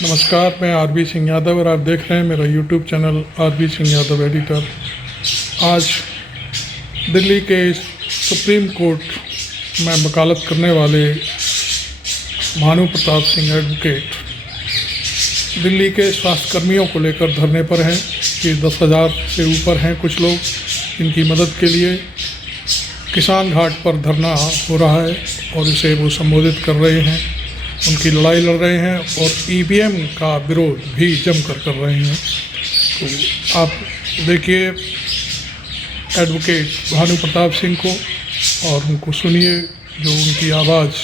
नमस्कार, मैं आरबी सिंह यादव और आप देख रहे हैं मेरा YouTube channel RB Singh Yadav editor. आज दिल्ली के सुप्रीम कोर्ट में वकालत करने वाले भानु प्रताप सिंह एडवोकेट दिल्ली के स्वास्थ्य कर्मियों को लेकर धरने पर हैं कि 10,000 से ऊपर हैं कुछ लोग। इनकी मदद के लिए किसान घाट पर धरना हो रहा है और इसे वो संबोधित कर रहे हैं, उनकी लड़ाई लड़ रहे हैं और ईवीएम का विरोध भी जमकर कर रहे हैं। तो आप देखिए एडवोकेट भानु प्रताप सिंह को और उनको सुनिए, जो उनकी आवाज़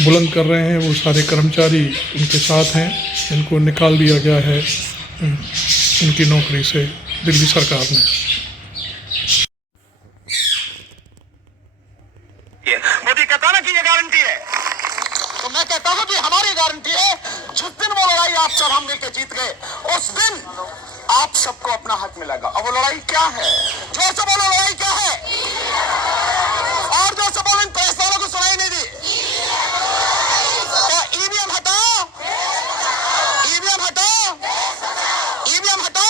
बुलंद कर रहे हैं। वो सारे कर्मचारी उनके साथ हैं, इनको निकाल दिया गया है उनकी नौकरी से दिल्ली सरकार ने। मोदी कहता ना कि ये गारंटी है, तो मैं कहता हूं कि हमारी गारंटी है। जिस दिन वो लड़ाई आप सब हम मिलकर जीत गए, उस दिन आप सबको अपना हक मिलेगा। और वो लड़ाई क्या है? जो से बोलो लड़ाई क्या है, और जो से बोलो इन प्रेस वालों को सुनाई नहीं दी। तो ईवीएम हटाओ, ईवीएम हटाओ, ईवीएम हटाओ।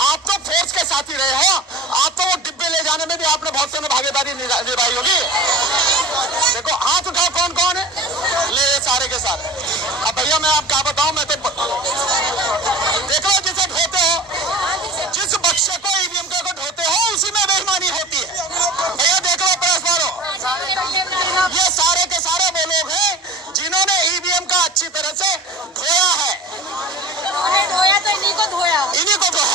आप तो फोर्स के साथ ही रहे हो। आप तो वो डिब्बे ले जाने में भी आपने बहुत समय भागीदारी निभाई होगी। देखो हाथ उठाओ, कौन कौन है? ले सारे के सारे। अब भैया मैं आप क्या बताऊं, मैं तो देख लो जिसे ढोते हो, जिस बक्से को ईवीएम को ढोते हो उसी में बेईमानी होती है। भैया देख लो प्रेस वालों, ये सारे के सारे वो लोग हैं जिन्होंने ईवीएम का अच्छी तरह से धोया है। धोया तो इन्हीं को धोया, इन्हीं को धोया।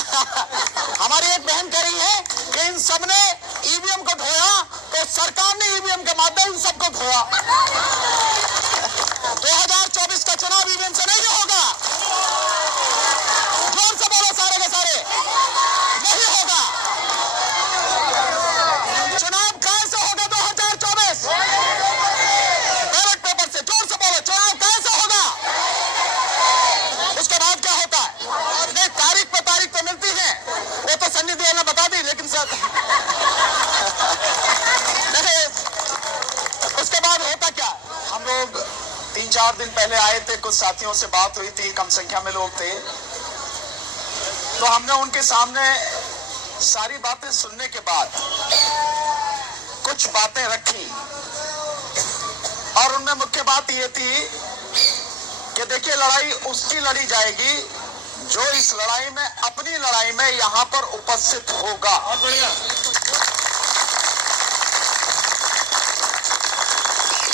हमारी एक बहन कह रही है कि इन सबने ईवीएम को धोया, तो सरकार ने ईवीएम के माध्यम इन सबको धोया। 2024 का चुनाव ईवीएम से नहीं होगा। जोर से बोलो सारे के सारे, नहीं होगा। चुनाव कैसे होगा 2024? बैलेट पेपर से। जोर से बोलो, चुनाव कैसे होगा? उसके बाद क्या होता है? नहीं, तारीख पे तारीख तो मिलती है, वो तो सन्नी देओल ने बता दी, लेकिन सर नहीं, उसके बाद होता क्या? हम लोग 3-4 दिन पहले आए थे, कुछ साथियों से बात हुई थी, कम संख्या में लोग थे, तो हमने उनके सामने सारी बातें सुनने के बाद कुछ बातें रखी, और उनमें मुख्य बात ये थी कि देखिए लड़ाई उसकी लड़ी जाएगी जो इस लड़ाई में, अपनी लड़ाई में यहां पर उपस्थित होगा।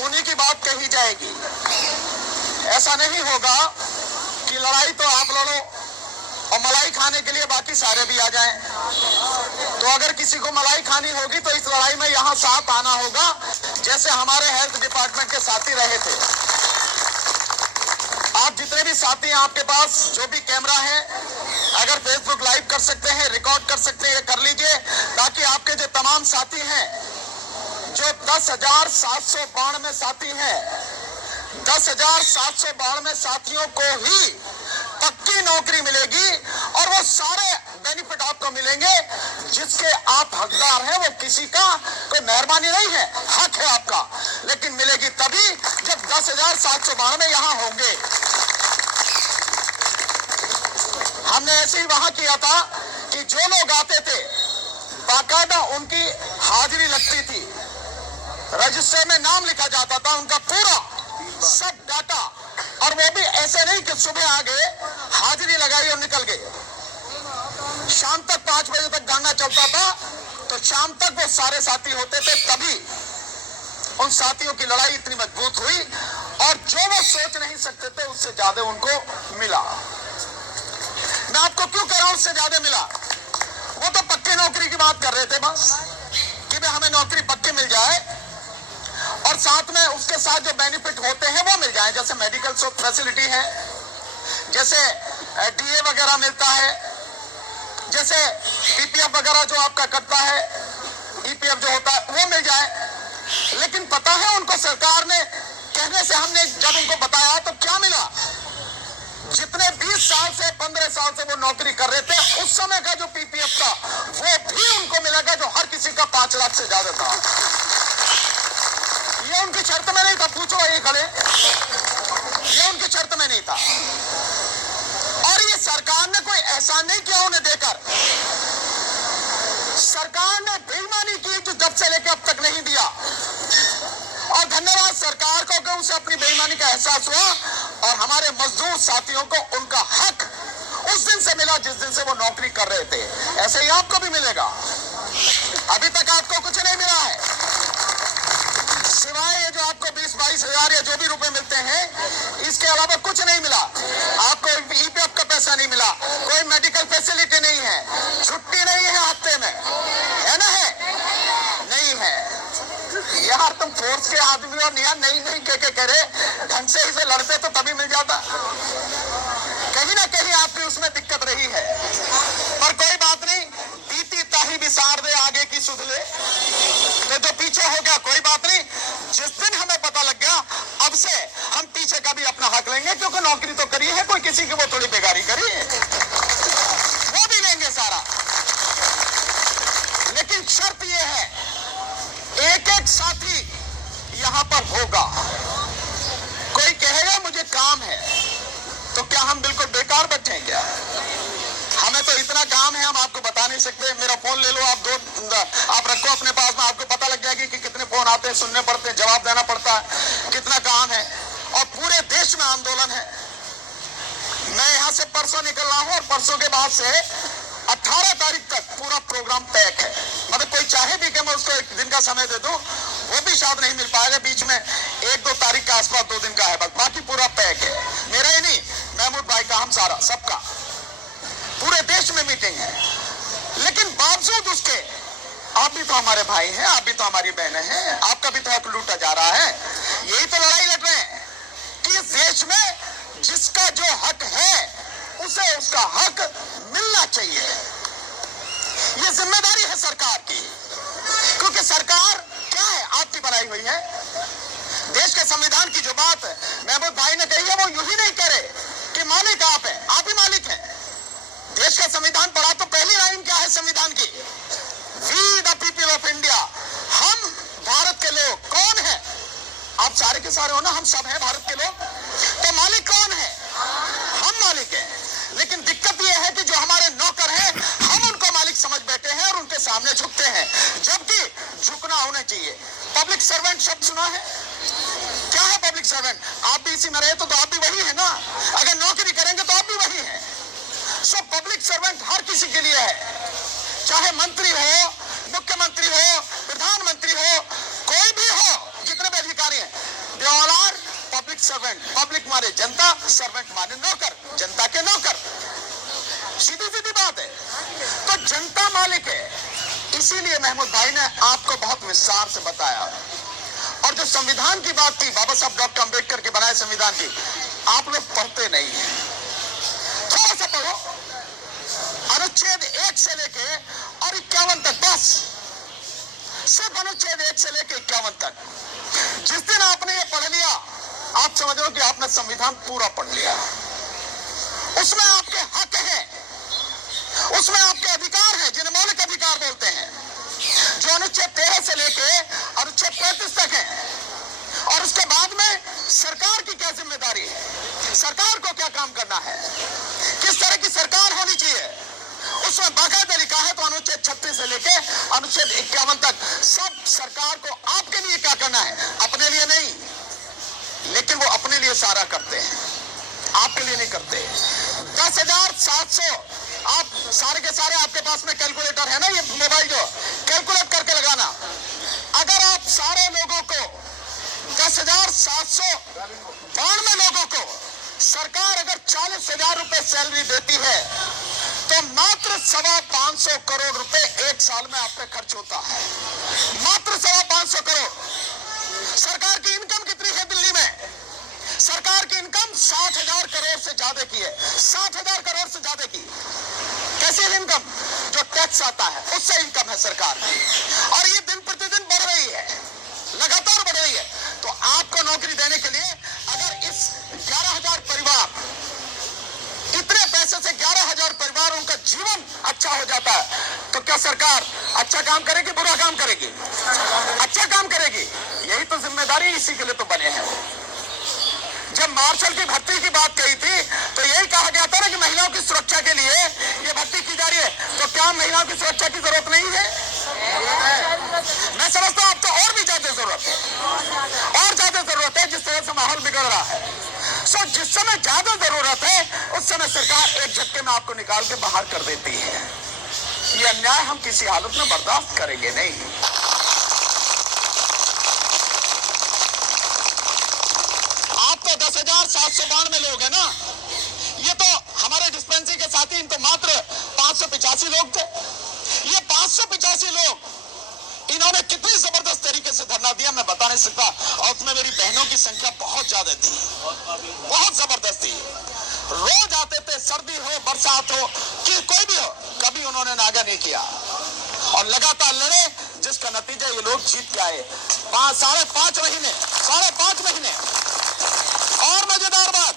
उन्हीं की बात कही जाएगी। ऐसा नहीं होगा कि लड़ाई तो आप लड़ो और मलाई खाने के लिए बाकी सारे भी आ जाएं। तो अगर किसी को मलाई खानी होगी तो इस लड़ाई में यहां साथ आना होगा, जैसे हमारे हेल्थ डिपार्टमेंट के साथी रहे थे। आप जितने भी साथी हैं, आपके पास जो भी कैमरा है, अगर फेसबुक लाइव कर सकते हैं, रिकॉर्ड कर सकते हैं, कर लीजिए, ताकि आपके जो तमाम साथी हैं, जो 10,792 साथी हैं, 10,792 साथियों को ही पक्की नौकरी मिलेगी और वो सारे बेनिफिट आपको मिलेंगे जिसके आप हकदार हैं। वो किसी का कोई मेहरबानी नहीं है, हक है आपका, लेकिन मिलेगी तभी जब 10,792 यहां होंगे। हमने ऐसे ही वहां किया था कि जो लोग आते थे बाकायदा उनकी हाजिरी लगती थी, रजिस्टर में नाम लिखा जाता था, उनका पूरा सब डाटा, और वो भी ऐसे नहीं कि सुबह आ गए, हाजिरी लगाई और निकल गए। शाम तक 5 बजे तक गणना चलता था, तो शाम तक वो सारे साथी होते थे, तभी उन साथियों की लड़ाई इतनी मजबूत हुई और जो वो सोच नहीं सकते थे उससे ज्यादा उनको मिला। मैं आपको क्यों कह रहा हूं उससे ज्यादा मिला? वो तो पक्की नौकरी की बात कर रहे थे बस, कि भाई हमें नौकरी पक्की मिल जाए और साथ में उसके साथ जो बेनिफिट होते हैं वो मिल जाए, जैसे मेडिकल फैसिलिटी है, जैसे डीए वगैरह मिलता है, जैसे पीपीएफ वगैरह जो आपका कटता है, ईपीएफ जो होता है वो मिल जाए। लेकिन पता है उनको, सरकार ने कहने से, हमने जब उनको बताया तो क्या मिला? जितने 20 साल से 15 साल से वो नौकरी कर रहे थे, उस समय का जो पीपीएफ था वो भी उनको मिलेगा, जो हर किसी का 5 लाख से ज्यादा था। ये उनकी शर्त में नहीं था, पूछो ये खड़े। नहीं था। और ये सरकार ने कोई एहसान नहीं किया उन्हें देकर, सरकार ने बेईमानी की जो जब से लेकर अब तक नहीं दिया। और धन्यवाद सरकार को कि उसे अपनी बेईमानी का एहसास हुआ और हमारे मजदूर साथियों को उनका हक उस दिन से मिला जिस दिन से वो नौकरी कर रहे थे। ऐसे ही आपको भी मिलेगा। अभी तक आपको कुछ नहीं मिला है, सिवाय ये जो आपको 20-22 हजार या जो भी रुपए मिलते हैं, इसके अलावा कुछ नहीं मिला। आपको ईपीएफ का पैसा नहीं मिला, कोई मेडिकल फैसिलिटी नहीं है, छुट्टी नहीं है हफ्ते में, है ना? है नहीं है यार? तुम फोर्स के आदमी और यार नहीं कह रहे, ढंग से इसे लड़ते तो तभी मिल जाता। कहीं ना कहीं आपकी उसमें दिक्कत रही है, पर कोई बात नहीं, बीती ताही बिसार दे आगे की सुध ले, तो जो पीछे हो गया कोई बात नहीं। जिस दिन हमें पता लग गया अब से हम पीछे का भी अपना हक लेंगे, क्योंकि नौकरी तो करी है, कोई किसी की वो थोड़ी बेगारी करी है, वो भी लेंगे सारा। लेकिन शर्त ये है, एक एक साथी यहां पर होगा। कोई कहेगा मुझे काम है, तो क्या हम बिल्कुल बेकार बैठे हैं क्या? हमें तो इतना काम है, हम आपको बता नहीं सकते। मेरा फोन ले लो आप, आप रखो अपने पास में, आपको पता लग जाएगी कि कितने फोन आते हैं, सुनने पड़ते हैं, जवाब देना पड़ता है, कितना काम है। और पूरे देश में आंदोलन है। मैं यहां से परसों निकल रहा हूं और परसों के बाद से 18 तारीख तक पूरा प्रोग्राम पैक है। मतलब कोई चाहे भी कि मैं उसको एक दिन का समय दे दूं, वो भी शायद नहीं मिल पाएगा। बीच में 1-2 तारीख के आसपास 2 दिन का है बस, बाकी पूरा पैक है। मेरा ही नहीं, महमूद भाई का, हम सारा सबका, पूरे देश में मीटिंग है। लेकिन बावजूद उसके आप भी तो हमारे भाई हैं, आप भी तो हमारी बहनें हैं, आपका भी तो हक लूटा जा रहा है। यही तो लड़ाई लड़ रहे हैं कि इस देश में जिसका जो हक है उसे उसका हक मिलना चाहिए। ये जिम्मेदारी है सरकार की, क्योंकि सरकार क्या है, आपकी बनाई हुई है। देश के संविधान की जो बात महमूद भाई ने कही है, वो यूं ही नहीं करे कि मालिक आप हैं, आप ही मालिक हैं। देश का संविधान पढ़ा तो पहली लाइन क्या है संविधान की? We the people of India, हम भारत के लोग। कौन है? आप सारे के सारे हो ना, हम सब हैं भारत के लोग। तो मालिक कौन है? हम मालिक हैं। लेकिन दिक्कत यह है कि जो हमारे नौकर हैं, हम उनको मालिक समझ बैठे हैं और उनके सामने झुकते हैं, जबकि झुकना होना चाहिए। पब्लिक सर्वेंट शब्द सुना है? क्या है पब्लिक सर्वेंट? आप भी इसी में रहे तो आप भी वही है ना। अगर नौकरी करेंगे तो आप भी वही है। सो पब्लिक सर्वेंट हर किसी के लिए है, चाहे मंत्री हो, मुख्यमंत्री हो, प्रधानमंत्री हो, कोई भी हो, जितने भी अधिकारी हैं, they all are public servant. Public माने जनता, सर्वेंट माने नौकर, जनता के नौकर। सीधी सीधी बात है। तो जनता मालिक है, इसीलिए महमूद भाई ने आपको बहुत विस्तार से बताया। और जो संविधान की बात की, बाबा साहब डॉक्टर अंबेडकर के बनाए संविधान की, आप लोग पढ़ते नहीं है। थोड़ा सा पढ़ो, अनुच्छेद 1 से लेके और 51 तक, बस सिर्फ अनुच्छेद 1 से लेके 51 तक। जिस दिन आपने ये पढ़ लिया, आप समझ लो कि आपने संविधान पूरा पढ़ लिया। उसमें आपके हक हैं, उसमें आपके अधिकार हैं, जिन्हें मौलिक अधिकार बोलते हैं, जो अनुच्छेद 13 से लेके अनुच्छेद 35 तक है। और उसके बाद में सरकार की क्या जिम्मेदारी है, सरकार को क्या काम करना है, किस तरह की सरकार होनी चाहिए, उसमें बाकायदा लिखा है। तो अनुच्छेद 36 से लेके अनुच्छेद 51 तक सब सरकार को आपके लिए क्या करना है, अपने लिए नहीं, लेकिन वो अपने लिए सारा करते हैं, आपके लिए नहीं करते। 10,700, आप सारे के सारे, आपके पास में कैलकुलेटर है ना, ये मोबाइल जो, कैलकुलेट करके लगाना। अगर आप सारे लोगों को 10,792 लोगों को सरकार अगर 40,000 रुपए सैलरी देती है, तो मात्र 525 करोड़ रुपए एक साल में आप पे खर्च होता है। मात्र 525 करोड़। सरकार की इनकम कितनी है दिल्ली में? सरकार की इनकम 60,000 करोड़ से ज्यादा की है। 60,000 करोड़ से ज्यादा की। कैसी इनकम? जो टैक्स आता है उससे इनकम है सरकार की, और ये दिन प्रतिदिन बढ़ रही है, लगातार बढ़ रही है। तो आपको नौकरी देने के लिए अगर इस 11,000 परिवार, इतने पैसे से 11,000 परिवार, उनका जीवन अच्छा हो जाता है, तो क्या सरकार अच्छा काम करेगी, बुरा काम करेगी? अच्छा काम करेगी। यही तो जिम्मेदारी, इसी के लिए तो बने हैं। जब जब मार्शल की भर्ती की बात कही थी तो यही कहा गया था ना कि महिलाओं की सुरक्षा के लिए ये भर्ती की जा रही है। तो क्या महिलाओं की सुरक्षा की जरूरत नहीं है? मैं समझता हूं अब तो और भी ज्यादा जरूरत है, और ज्यादा जरूरत है, जिस तरह से माहौल बिगड़ रहा है। सो जिस समय ज्यादा जरूरत है उस समय सरकार एक झटके में आपको निकाल के बाहर कर देती है। ये अन्याय हम किसी हालत में बर्दाश्त करेंगे नहीं। आप तो 10,792 लोग हैं ना, ये तो हमारे डिस्पेंसरी के साथी, इन तो मात्र 585 लोग थे। ये 585 लोग, इन्होंने कितनी जबरदस्त तरीके से धरना दिया मैं बता नहीं सकता। और उसमें मेरी बहनों की संख्या बहुत ज्यादा थी, बहुत जबरदस्त थी। रोज आते थे, सर्दी हो बरसात हो कि कोई भी हो, कभी उन्होंने नागा नहीं किया और लगातार लड़े, जिसका नतीजा ये लोग जीत के आए। 5.5 महीने, 5.5 महीने। और मजेदार बात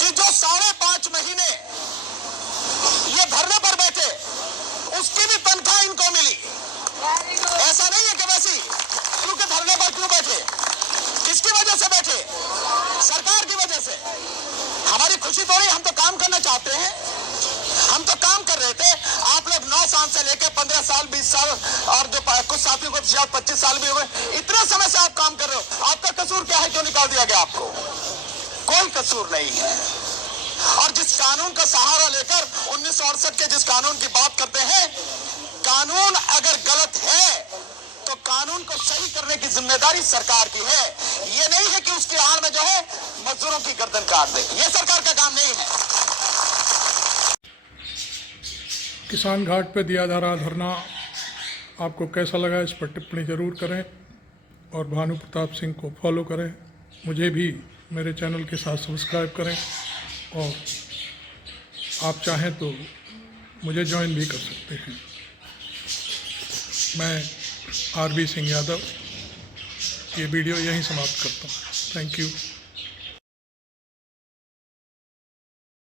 कि जो 5.5 महीने ये धरने पर बैठे, उसकी भी तनख्वाह इनको मिली। ऐसा नहीं है कि वैसी, क्योंकि धरने पर क्यों बैठे, किसकी वजह से बैठे? सरकार की वजह से। हमारी खुशी थोड़ी, हम तो काम करना चाहते हैं, हम तो काम कर रहे थे। आप लोग 9 साल से लेकर 15 साल 20 साल और जो कुछ साथियों को शायद 25 साल भी हुए, इतने समय से आप काम कर रहे हो। आपका कसूर क्या है, क्यों निकाल दिया गया आपको? कोई कसूर नहीं है। और जिस कानून का सहारा लेकर 1968 के जिस कानून की बात करते हैं, कानून अगर गलत है तो कानून को सही करने की जिम्मेदारी सरकार की है। ये नहीं है कि उसकी आड़ में जो है मजदूरों की गर्दन काट दे, ये सरकार का काम नहीं है। किसान घाट पे दिया जा रहा धरना आपको कैसा लगा, इस पर टिप्पणी ज़रूर करें और भानु प्रताप सिंह को फॉलो करें। मुझे भी मेरे चैनल के साथ सब्सक्राइब करें और आप चाहें तो मुझे ज्वाइन भी कर सकते हैं। मैं आरबी सिंह यादव ये वीडियो यहीं समाप्त करता हूँ। Thank you.